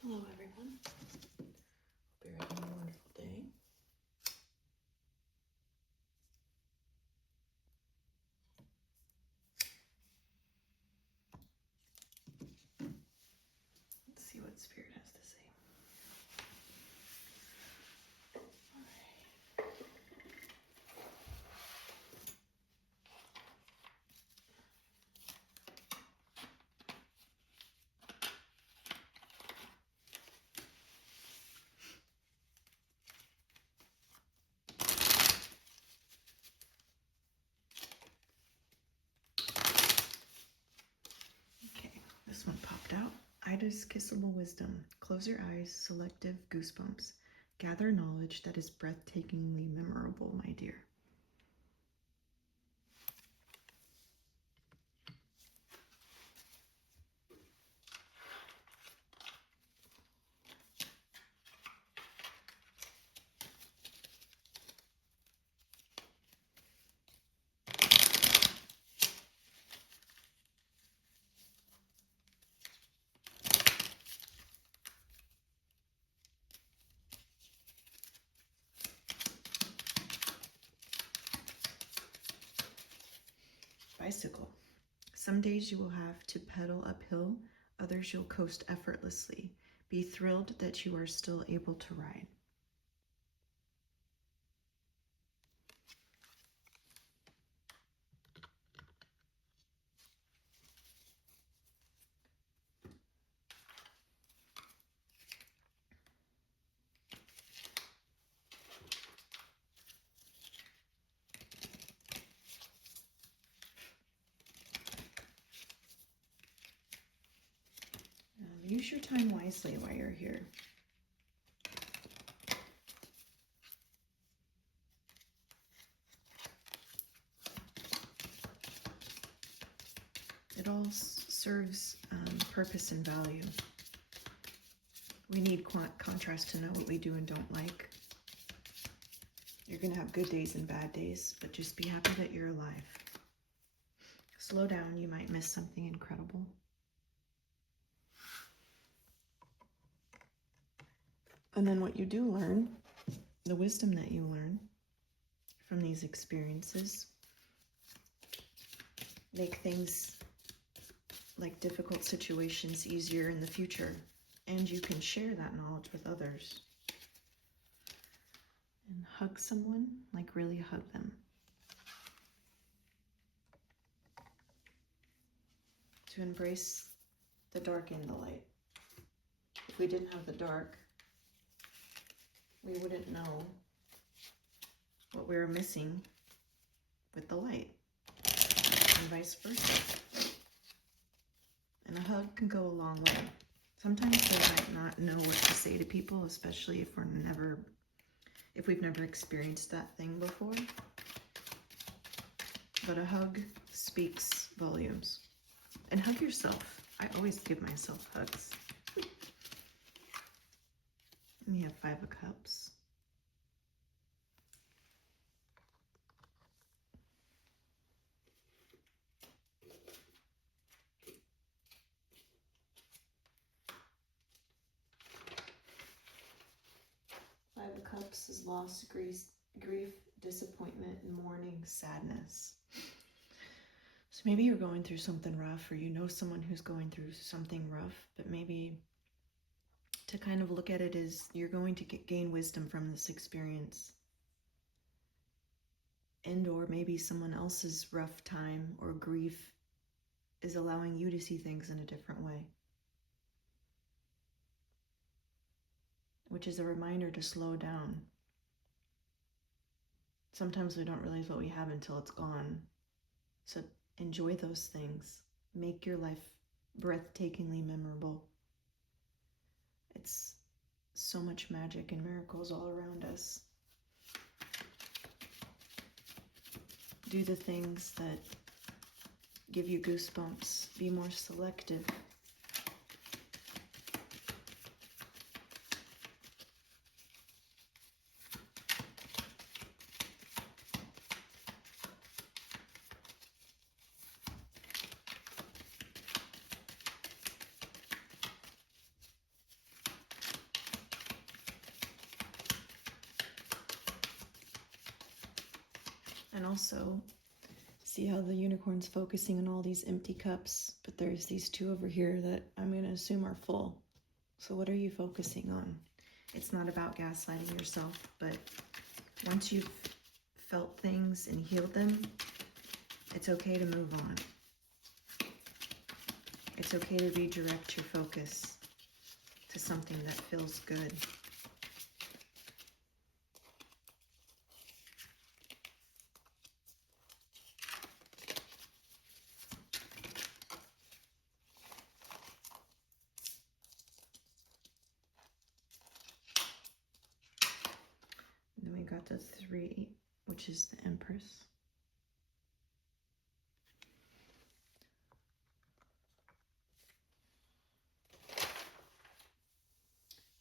Hello everyone. Hope you're having a wonderful day. Let's see what Spirit has to say. All right. Okay, this one popped out. Ida's Kissable Wisdom. Close your eyes, selective goosebumps. Gather knowledge that is breathtakingly memorable, my dear. Bicycle. Some days you will have to pedal uphill, others you'll coast effortlessly. Be thrilled that you are still able to ride. Use your time wisely while you're here. It all serves purpose and value. We need contrast to know what we do and don't like. You're going to have good days and bad days, but just be happy that you're alive. Slow down, you might miss something incredible. And then what you do learn, the wisdom that you learn from these experiences, make things like difficult situations easier in the future. And you can share that knowledge with others. And hug someone, like really hug them. To embrace the dark and the light. If we didn't have the dark, we wouldn't know what we were missing with the light, and vice versa. And a hug can go a long way. Sometimes we might not know what to say to people, especially if we've never experienced that thing before. But a hug speaks volumes. And hug yourself. I always give myself hugs. And you have 5 of Cups. Five of Cups is loss, grief, disappointment, mourning, sadness. So maybe you're going through something rough, or you know someone who's going through something rough, but maybe to kind of look at it as you're going to gain wisdom from this experience. And or maybe someone else's rough time or grief is allowing you to see things in a different way. Which is a reminder to slow down. Sometimes we don't realize what we have until it's gone. So enjoy those things. Make your life breathtakingly memorable. It's so much magic and miracles all around us. Do the things that give you goosebumps. Be more selective. And also, see how the unicorn's focusing on all these empty cups, but there's these two over here that I'm going to assume are full. So what are you focusing on? It's not about gaslighting yourself, but once you've felt things and healed them, it's okay to move on. It's okay to redirect your focus to something that feels good. And then we got the 3, which is the Empress.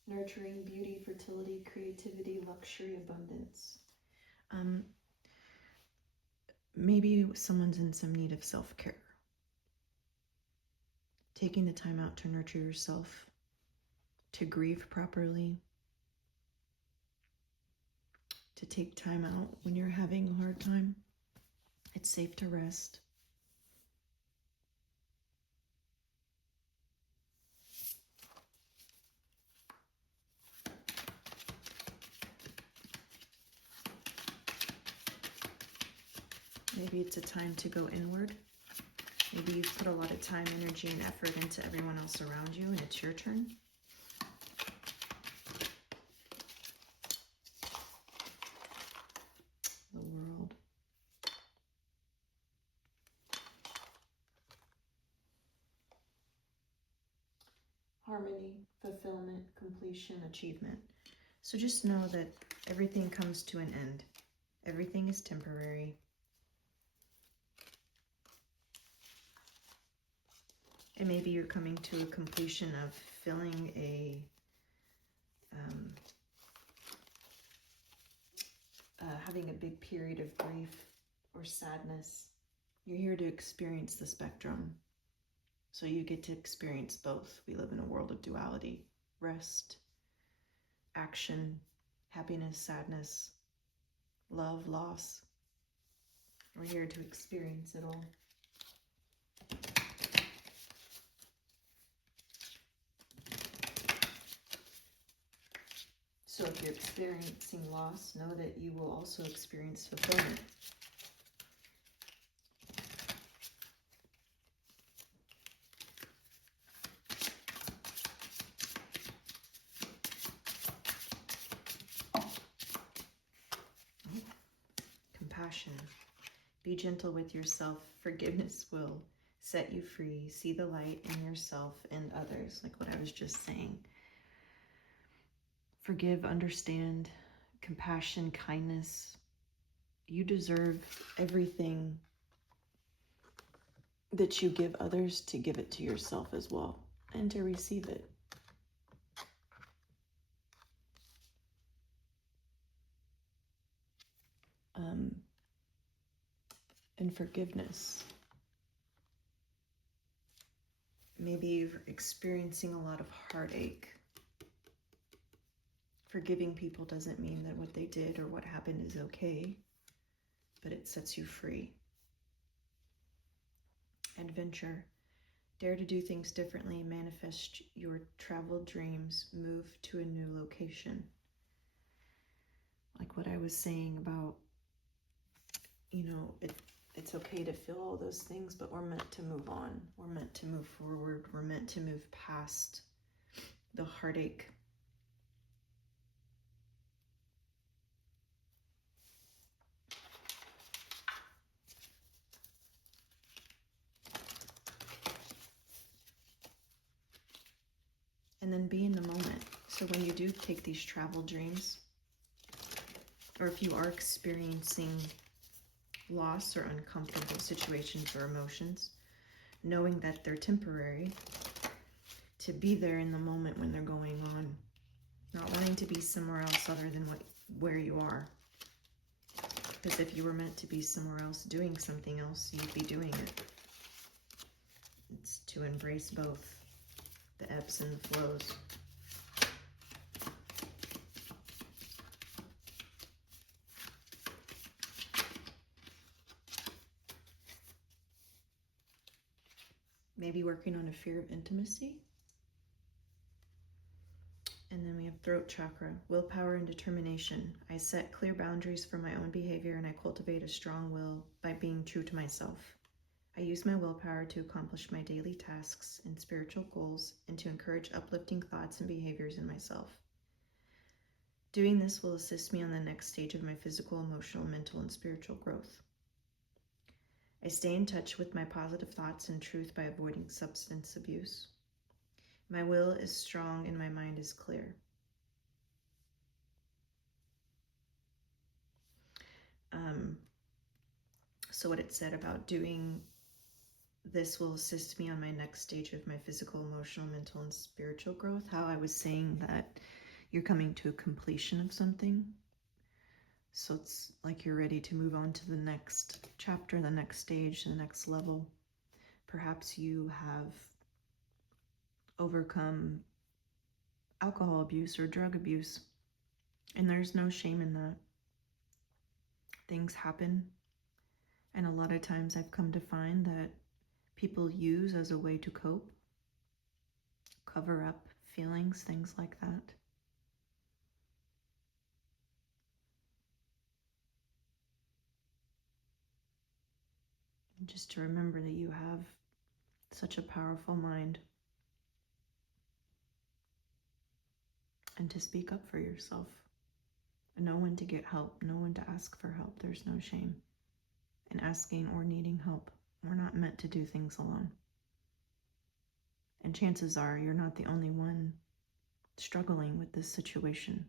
Nurturing beauty, fertility, creativity, luxury, abundance. Maybe someone's in some need of self-care. Taking the time out to nurture yourself, to grieve properly, to take time out when you're having a hard time. It's safe to rest. Maybe it's a time to go inward. Maybe you've put a lot of time, energy, and effort into everyone else around you, and it's your turn. The World. Harmony, fulfillment, completion, achievement. So just know that everything comes to an end. Everything is temporary. And maybe you're coming to a completion of filling a having a big period of grief or sadness. You're here to experience the spectrum. So you get to experience both. We live in a world of duality. Rest, action, happiness, sadness, love, loss. We're here to experience it all. So if you're experiencing loss, know that you will also experience fulfillment. Compassion. Be gentle with yourself. Forgiveness will set you free. See the light in yourself and others, like what I was just saying. Forgive, understand, compassion, kindness. You deserve everything that you give others to give it to yourself as well, and to receive it. And forgiveness. Maybe you're experiencing a lot of heartache. Forgiving people doesn't mean that what they did or what happened is okay, but it sets you free. Adventure. Dare to do things differently, manifest your travel dreams, move to a new location. Like what I was saying about, it's okay to feel all those things, but we're meant to move on. We're meant to move forward. We're meant to move past the heartache. And then be in the moment. So when you do take these travel dreams, or if you are experiencing loss or uncomfortable situations or emotions, knowing that they're temporary, to be there in the moment when they're going on, not wanting to be somewhere else other than where you are. Because if you were meant to be somewhere else doing something else, you'd be doing it. It's to embrace both the ebbs and the flows. maybe working on a fear of intimacy. And then we have throat chakra, willpower and determination. I set clear boundaries for my own behavior and I cultivate a strong will by being true to myself. I use my willpower to accomplish my daily tasks and spiritual goals and to encourage uplifting thoughts and behaviors in myself. Doing this will assist me on the next stage of my physical, emotional, mental, and spiritual growth. I stay in touch with my positive thoughts and truth by avoiding substance abuse. My will is strong and my mind is clear. So what it said about doing this will assist me on my next stage of my physical, emotional, mental, and spiritual growth. How I was saying that you're coming to a completion of something. So it's like you're ready to move on to the next chapter, the next stage, the next level. Perhaps you have overcome alcohol abuse or drug abuse, and there's no shame in that. Things happen, and a lot of times I've come to find that people use as a way to cope, cover up feelings, things like that. And just to remember that you have such a powerful mind, and to speak up for yourself. Know when to get help, know when to ask for help. There's no shame in asking or needing help. We're not meant to do things alone. And chances are you're not the only one struggling with this situation.